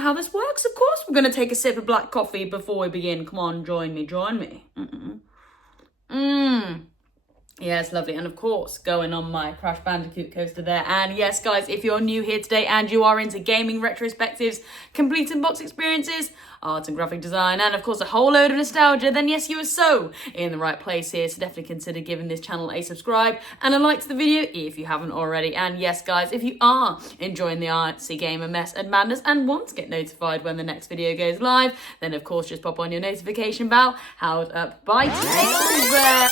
know how this works? Of course we're going to take a sip of black coffee before we begin. Come on, join me, join me. Yeah, it's lovely. And of course, going on my Crash Bandicoot coaster there. And yes, guys, if you're new here today and you are into gaming retrospectives, complete in-box experiences, art and graphic design, and of course a whole load of nostalgia, then yes, you are so in the right place here. So definitely consider giving this channel a subscribe and a like to the video if you haven't already. And yes, guys, if you are enjoying the artsy gamer mess and madness and want to get notified when the next video goes live, then of course just pop on your notification bell, held up by tails there.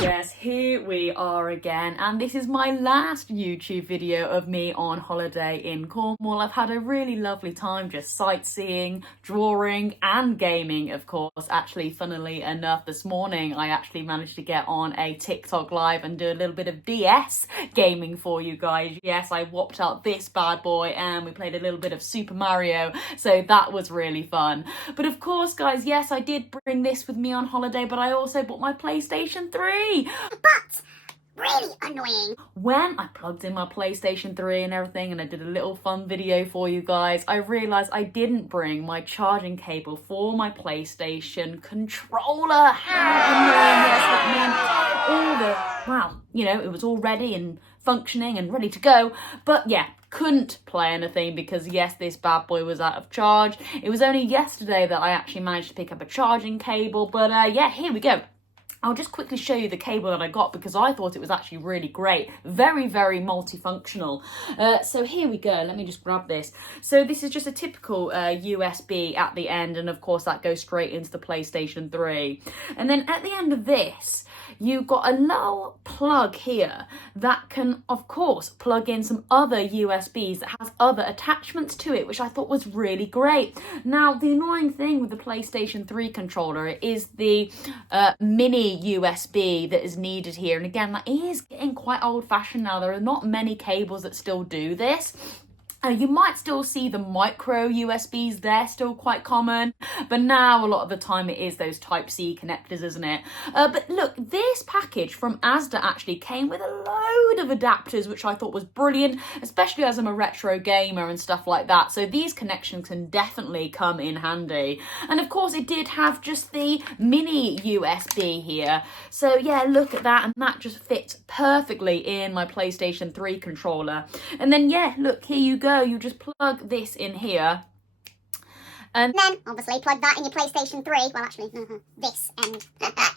Yes, here we are again, and this is my last YouTube video of me on holiday in Cornwall. I've had a really lovely time just sightseeing, drawing and gaming, of course. Actually, funnily enough, this morning I actually managed to get on a TikTok live and do a little bit of DS gaming for you guys. Yes, I whopped out this bad boy and we played a little bit of Super Mario, so that was really fun. But of course, guys, yes, I did bring this with me on holiday, but I also bought my PlayStation 3. But really annoying. When I plugged in my PlayStation 3 and everything and I did a little fun video for you guys, I realised I didn't bring my charging cable for my PlayStation controller. It was all ready and functioning and ready to go, but yeah, couldn't play anything because yes, this bad boy was out of charge. It was only yesterday that I actually managed to pick up a charging cable, but yeah, here we go. I'll just quickly show you the cable that I got because I thought it was actually really great. Very, very multifunctional. So here we go. Let me just grab this. So this is just a typical USB at the end, and of course that goes straight into the PlayStation 3. And then at the end of this, you've got a little plug here that can, of course, plug in some other USBs that has other attachments to it, which I thought was really great. Now, the annoying thing with the PlayStation 3 controller is the mini USB that is needed here. And again, that is getting quite old-fashioned now. There are not many cables that still do this. You might still see the micro USBs, they're still quite common, but now a lot of the time it is those Type-C connectors, isn't it? But look, this package from Asda actually came with a load of adapters, which I thought was brilliant, especially as I'm a retro gamer and stuff like that. So these connections can definitely come in handy. And of course it did have just the mini USB here. So yeah, look at that, and that just fits perfectly in my PlayStation 3 controller. And then yeah, look, here you go. You just plug this in here. And then, obviously, plug that in your PlayStation 3. Well, actually, this end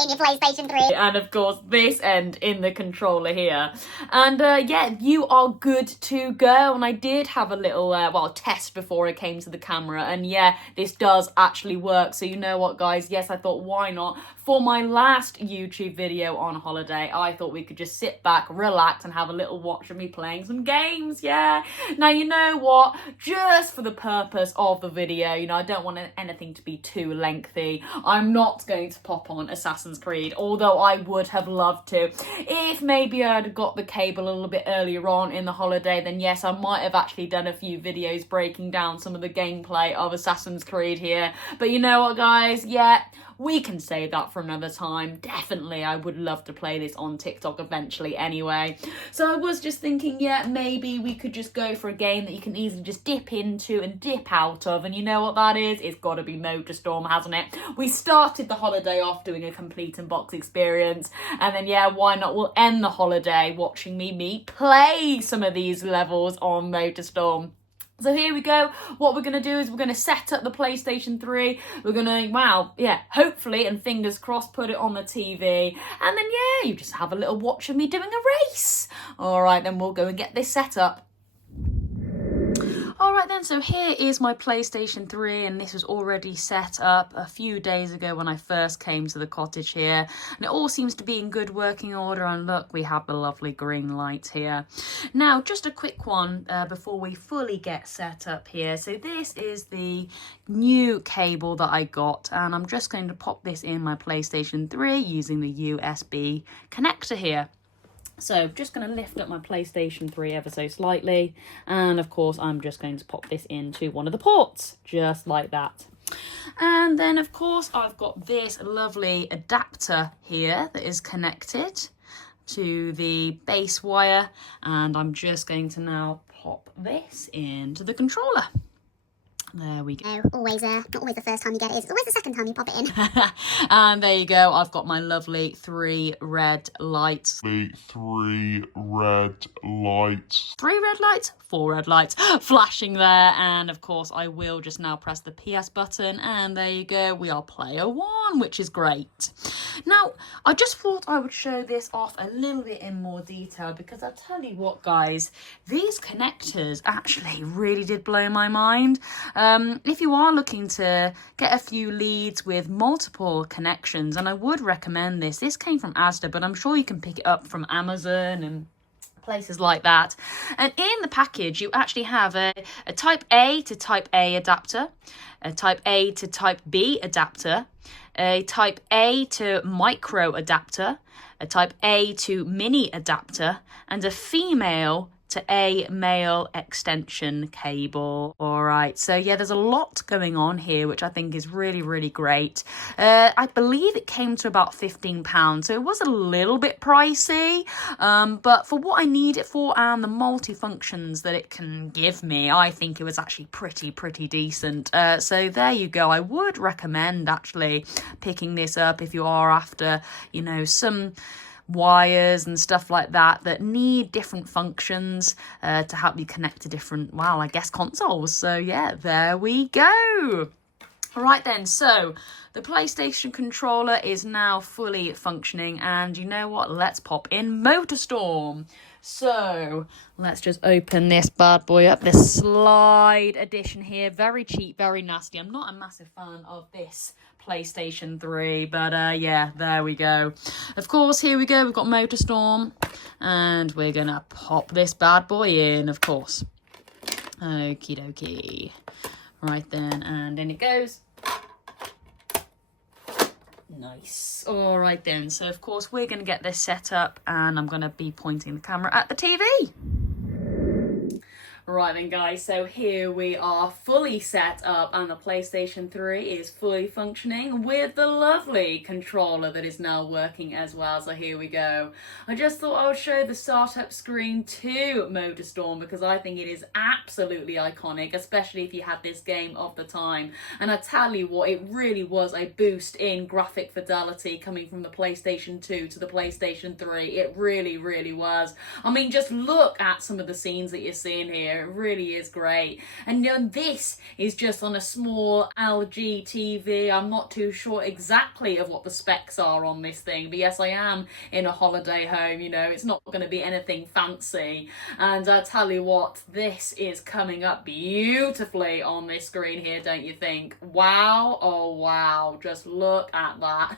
in your PlayStation 3. And, of course, this end in the controller here. And, yeah, you are good to go. And I did have a little, test before I came to the camera. And, yeah, this does actually work. So, you know what, guys? Yes, I thought, why not? For my last YouTube video on holiday, I thought we could just sit back, relax, and have a little watch of me playing some games, yeah? Now, you know what? Just for the purpose of the video, you know, I don't want anything to be too lengthy. I'm not going to pop on Assassin's Creed, although I would have loved to. If maybe I'd got the cable a little bit earlier on in the holiday, then yes, I might have actually done a few videos breaking down some of the gameplay of Assassin's Creed here. But you know what, guys? Yeah, we can save that for another time. Definitely, I would love to play this on TikTok eventually anyway. So I was just thinking, yeah, maybe we could just go for a game that you can easily just dip into and dip out of. And you know what that is? It's got to be Motorstorm, hasn't it? We started the holiday off doing a complete in-box experience. And then, yeah, why not? We'll end the holiday watching me play some of these levels on Motorstorm. So here we go. What we're going to do is we're going to set up the PlayStation 3. We're going to, hopefully, and fingers crossed, put it on the TV. And then, yeah, you just have a little watch of me doing a race. All right, then we'll go and get this set up. Alright then, so here is my PlayStation 3, and this was already set up a few days ago when I first came to the cottage here. And it all seems to be in good working order, and look, we have the lovely green light here. Now, just a quick one before we fully get set up here. So this is the new cable that I got, and I'm just going to pop this in my PlayStation 3 using the USB connector here. So just going to lift up my PlayStation 3 ever so slightly, and of course I'm just going to pop this into one of the ports, just like that. And then of course I've got this lovely adapter here that is connected to the base wire, and I'm just going to now pop this into the controller. There we go. No, always, not always the first time you get it. It's always the second time you pop it in. And there you go. I've got my lovely 3 red lights. 3 red lights. 3 red lights, 4 red lights flashing there. And of course, I will just now press the PS button. And there you go. We are player 1, which is great. Now, I just thought I would show this off a little bit in more detail because I tell you what, guys, these connectors actually really did blow my mind. If you are looking to get a few leads with multiple connections, and I would recommend this. This came from Asda, but I'm sure you can pick it up from Amazon and places like that. And in the package, you actually have a type A to type A adapter, a type A to type B adapter, a type A to micro adapter, a type A to mini adapter, and a female to a male extension cable. All right, so yeah, there's a lot going on here, which I think is really, really great. I believe it came to about £15, so it was a little bit pricey, but for what I need it for and the multi-functions that it can give me, I think it was actually pretty decent. So there you go. I would recommend actually picking this up if you are after, you know, some wires and stuff like that that need different functions to help you connect to different, well, I guess consoles. So yeah, there we go. All right then, so the PlayStation controller is now fully functioning, and you know what, let's pop in MotorStorm. So let's just open this bad boy up, this slide edition here, very cheap, very nasty. I'm not a massive fan of this PlayStation 3, but yeah, there we go. Of course, here we go, we've got MotorStorm, and we're gonna pop this bad boy in, of course. Okie dokie. Right then, and in it goes. Nice. All right then, so of course we're going to get this set up, and I'm going to be pointing the camera at the TV. Right then, guys, so here we are fully set up, and the PlayStation 3 is fully functioning with the lovely controller that is now working as well. So here we go. I just thought I would show the startup screen to MotorStorm because I think it is absolutely iconic, especially if you had this game of the time. And I tell you what, it really was a boost in graphic fidelity coming from the PlayStation 2 to the PlayStation 3. It really was. I mean, just look at some of the scenes that you're seeing here. It really is great. And you know, this is just on a small LG TV. I'm not too sure exactly of what the specs are on this thing, but yes, I am in a holiday home, you know, it's not going to be anything fancy. And I tell you what, this is coming up beautifully on this screen here, don't you think? Wow, oh wow, just look at that.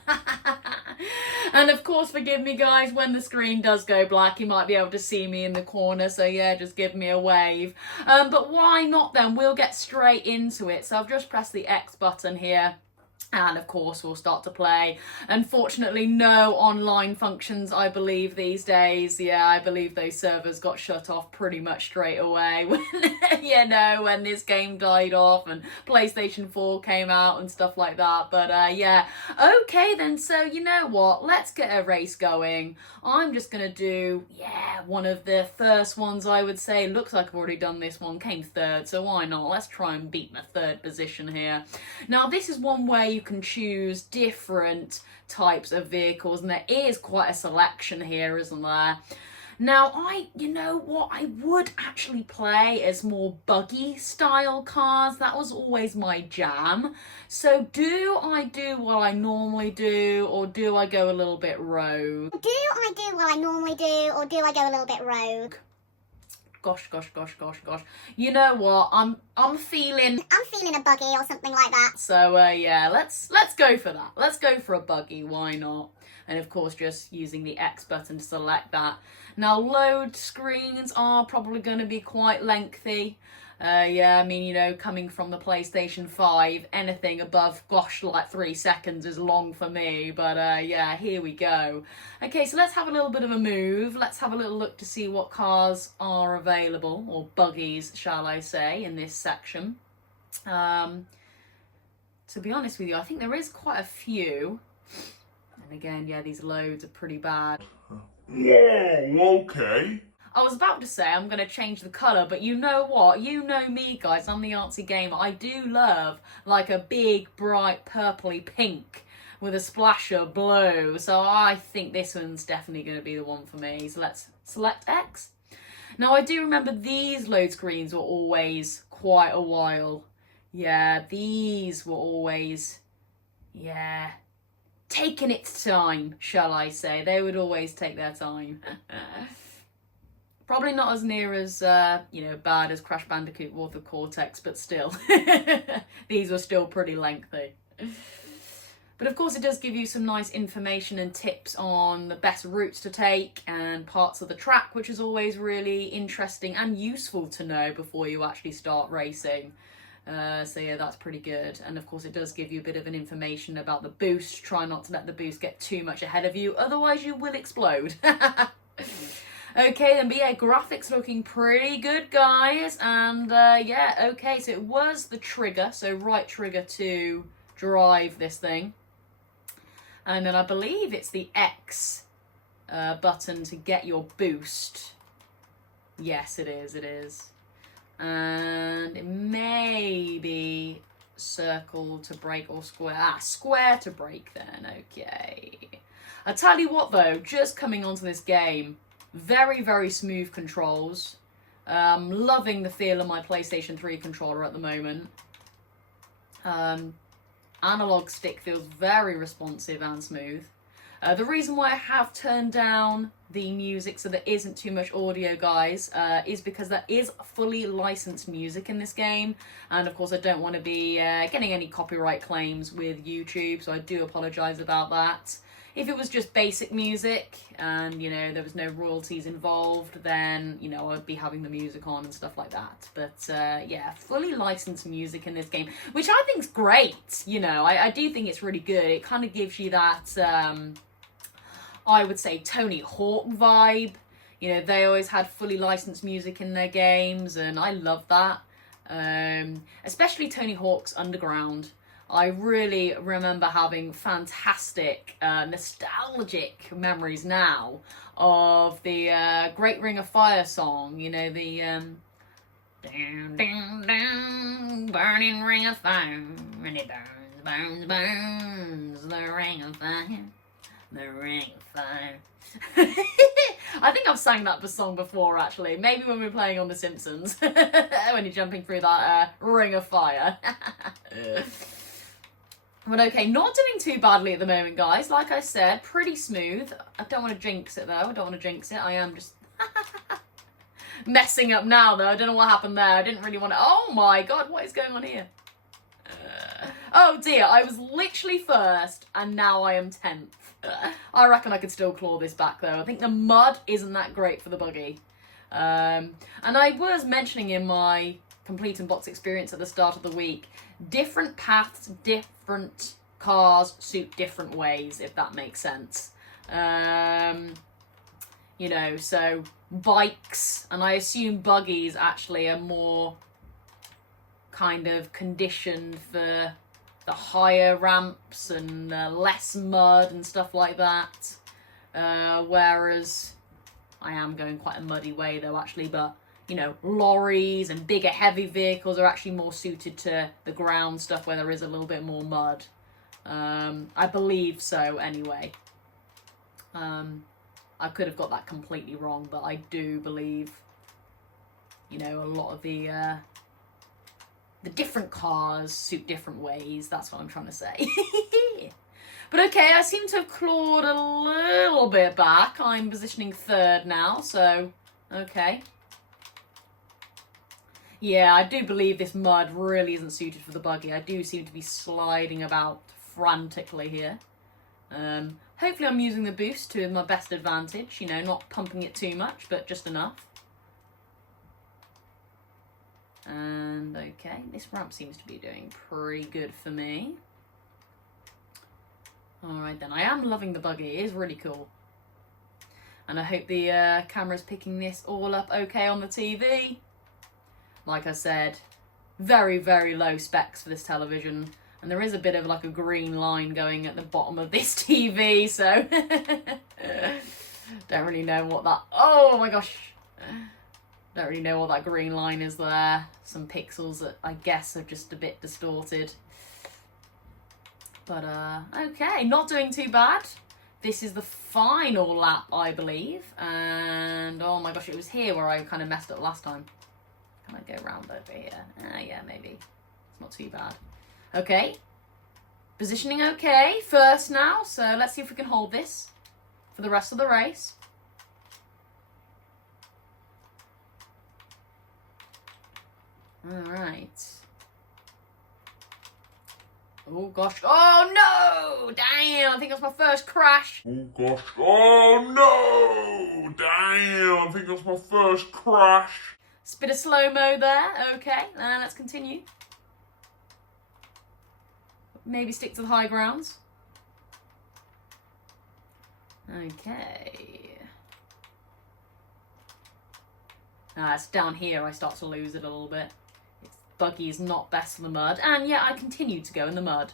And of course, forgive me guys, when the screen does go black, you might be able to see me in the corner, so yeah, just give me a wave. But why not then? We'll get straight into it. So I've just pressed the X button here. And of course we'll start to play. Unfortunately, no online functions, I believe, these days. Yeah, I believe those servers got shut off pretty much straight away when, you know, when this game died off and PlayStation 4 came out and stuff like that. But yeah, okay then, so you know what, let's get a race going. I'm just gonna do, yeah, one of the first ones, I would say. Looks like I've already done this one, came third, so why not? Let's try and beat my third position here. Now, this is one way you can choose different types of vehicles, and there is quite a selection here, isn't there? Now, you know what, I would actually play as more buggy style cars. That was always my jam. So do I do what I normally do, or do I go a little bit rogue? Do I do what I normally do, or do I go a little bit rogue? Gosh. You know what? I'm feeling a buggy or something like that. So yeah, let's go for that. Let's go for a buggy, why not? And of course, just using the X button to select that. Now, load screens are probably going to be quite lengthy. Yeah, I mean, you know, coming from the PlayStation 5, anything above, gosh, like 3 seconds is long for me. But yeah, here we go. Okay, so let's have a little bit of a move. Let's have a little look to see what cars are available, or buggies, shall I say, in this section. To be honest with you, I think there is quite a few. And again, yeah, these loads are pretty bad. Whoa, okay. I was about to say I'm going to change the colour, but you know what? You know me, guys. I'm the artsy gamer. I do love, like, a big, bright, purpley pink with a splash of blue. So I think this one's definitely going to be the one for me. So let's select X. Now, I do remember these load screens were always quite a while. Yeah, these were always, yeah, taking its time, shall I say. They would always take their time. Probably not as near as, you know, bad as Crash Bandicoot War of the Cortex, but still. These were still pretty lengthy. But of course it does give you some nice information and tips on the best routes to take and parts of the track, which is always really interesting and useful to know before you actually start racing. So yeah, that's pretty good. And of course it does give you a bit of an information about the boost. Try not to let the boost get too much ahead of you, otherwise you will explode. Okay then, but yeah, graphics looking pretty good, guys. And yeah, okay, so it was the trigger, so right trigger to drive this thing. And then I believe it's the X button to get your boost. Yes, it is. And it may be circle to brake or square. Square to brake then, okay. I tell you what though, just coming onto this game, very, very smooth controls. Loving the feel of my PlayStation 3 controller at the moment. Analog stick feels very responsive and smooth. The reason why I have turned down the music so there isn't too much audio, guys, is because there is fully licensed music in this game. And of course I don't want to be getting any copyright claims with YouTube, so I do apologise about that. If it was just basic music and, you know, there was no royalties involved, then, you know, I'd be having the music on and stuff like that. But, yeah, fully licensed music in this game, which I think's great, you know. I do think it's really good. It kind of gives you that, I would say, Tony Hawk vibe. You know, they always had fully licensed music in their games, and I love that. Especially Tony Hawk's Underground. I really remember having fantastic, nostalgic memories now of the Great Ring of Fire song. You know, the down, down, down, burning ring of fire, and it burns, burns, burns, the ring of fire, the ring of fire. I think I've sang that song before, actually. Maybe when we were playing on The Simpsons, when you're jumping through that ring of fire. But okay, not doing too badly at the moment, guys. Like I said, pretty smooth. I don't want to jinx it, though. I don't want to jinx it. I am just messing up now, though. I don't know what happened there. I didn't really want to... Oh, my God. What is going on here? Oh, dear. I was literally first, and now I am 10th. I reckon I could still claw this back, though. I think the mud isn't that great for the buggy. And I was mentioning in my complete and box experience at the start of the week, different paths, different cars suit different ways, if that makes sense. You know, so bikes, and I assume buggies actually are more kind of conditioned for the higher ramps and less mud and stuff like that. Whereas I am going quite a muddy way though, actually, but you know, lorries and bigger heavy vehicles are actually more suited to the ground stuff where there is a little bit more mud. I believe so anyway. I could have got that completely wrong, but I do believe, you know, a lot of the different cars suit different ways. That's what I'm trying to say. But okay, I seem to have clawed a little bit back. I'm positioning third now, so okay. Yeah, I do believe this mud really isn't suited for the buggy. I do seem to be sliding about frantically here. Hopefully I'm using the boost to my best advantage, you know, not pumping it too much, but just enough. And okay, this ramp seems to be doing pretty good for me. Alright then, I am loving the buggy, it is really cool. And I hope the camera's picking this all up okay on the TV. Like I said, very, very low specs for this television. And there is a bit of like a green line going at the bottom of this TV, so don't really know what that... Oh my gosh. Don't really know what that green line is there. Some pixels that I guess are just a bit distorted. But, okay, not doing too bad. This is the final lap, I believe. And, oh my gosh, it was here where I kind of messed up last time. Can I go round over here? Yeah, maybe. It's not too bad. Okay. Positioning okay. First now. So let's see if we can hold this for the rest of the race. All right. Oh gosh. Oh no! Damn, I think that's my first crash. Oh gosh. Oh no! Damn, I think that's my first crash. It's a bit of slow-mo there. Okay, let's continue. Maybe stick to the high grounds. Okay. It's down here I start to lose it a little bit. Buggy is not best in the mud, and yet I continue to go in the mud.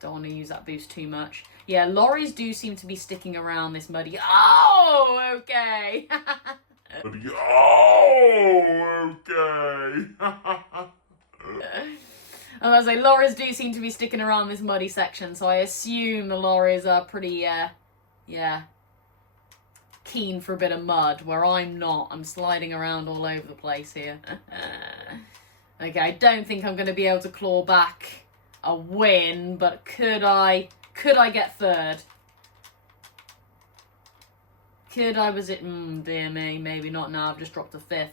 Don't want to use that boost too much. Yeah, lorries do seem to be sticking around this muddy. Oh, okay. Oh, okay. I was like, lorries do seem to be sticking around this muddy section, so I assume the lorries are pretty, yeah, keen for a bit of mud, where I'm not. I'm sliding around all over the place here. Okay, I don't think I'm going to be able to claw back a win, but could I get third? Was it, dear me, maybe not now. I've just dropped to fifth.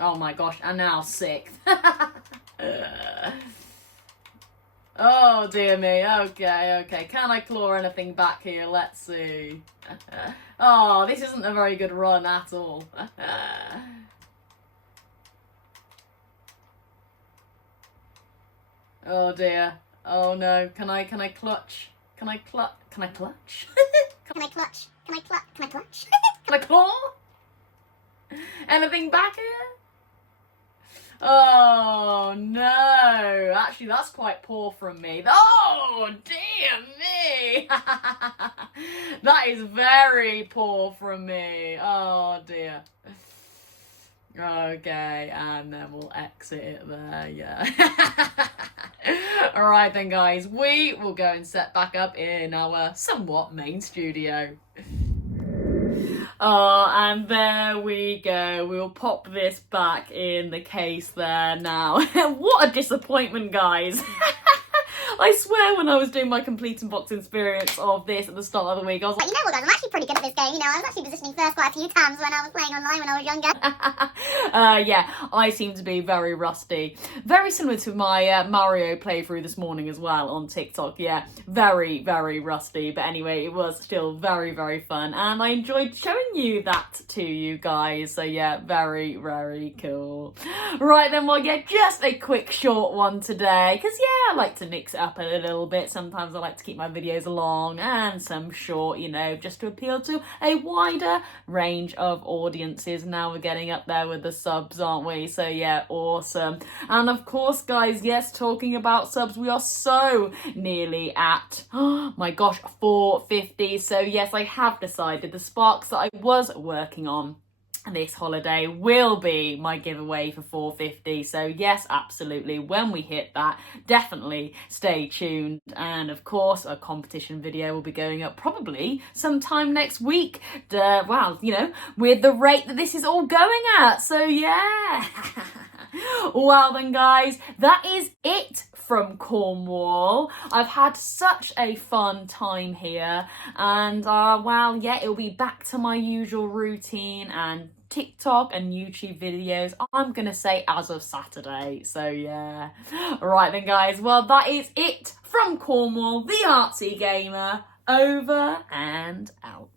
Oh my gosh, and now sixth. Oh dear me, okay. Can I claw anything back here? Let's see. Oh, this isn't a very good run at all. Oh dear. Oh no, can I clutch? Can I clutch? Can I clutch? Can I clutch? Can I claw? Anything back here? Oh no, actually that's quite poor from me. Oh dear me. That is very poor from me. Oh dear. Okay, and then we'll exit it there, yeah. Alright then guys, we will go and set back up in our somewhat main studio. Oh, and there we go. We'll pop this back in the case there now. What a disappointment, guys. I swear when I was doing my complete unboxing experience of this at the start of the week, I was like, But you know what, guys, I'm actually pretty good at this game. You know, I was actually positioning first quite a few times when I was playing online when I was younger. yeah, I seem to be very rusty. Very similar to my Mario playthrough this morning as well on TikTok. Yeah, very, very rusty. But anyway, it was still very, very fun. And I enjoyed showing you that to you guys. So yeah, very, very cool. Right then, well, yeah, just a quick short one today. Because yeah, I like to mix it up a little bit. Sometimes I like to keep my videos long and some short, you know, just to appeal to a wider range of audiences. Now we're getting up there with the subs, aren't we? So yeah, awesome. And of course, guys, yes, talking about subs, we are so nearly at, oh my gosh, 450. So yes, I have decided the sparks that I was working on this holiday will be my giveaway for 450. So yes, absolutely, when we hit that, definitely stay tuned. And of course, a competition video will be going up probably sometime next week. Well, you know, with the rate that this is all going at. So yeah. Well then guys, that is it from Cornwall. I've had such a fun time here, and well, yeah, it'll be back to my usual routine and TikTok and YouTube videos, I'm gonna say, as of Saturday. So yeah. Right then guys, well, that is it from Cornwall, the Artsy Gamer, over and out.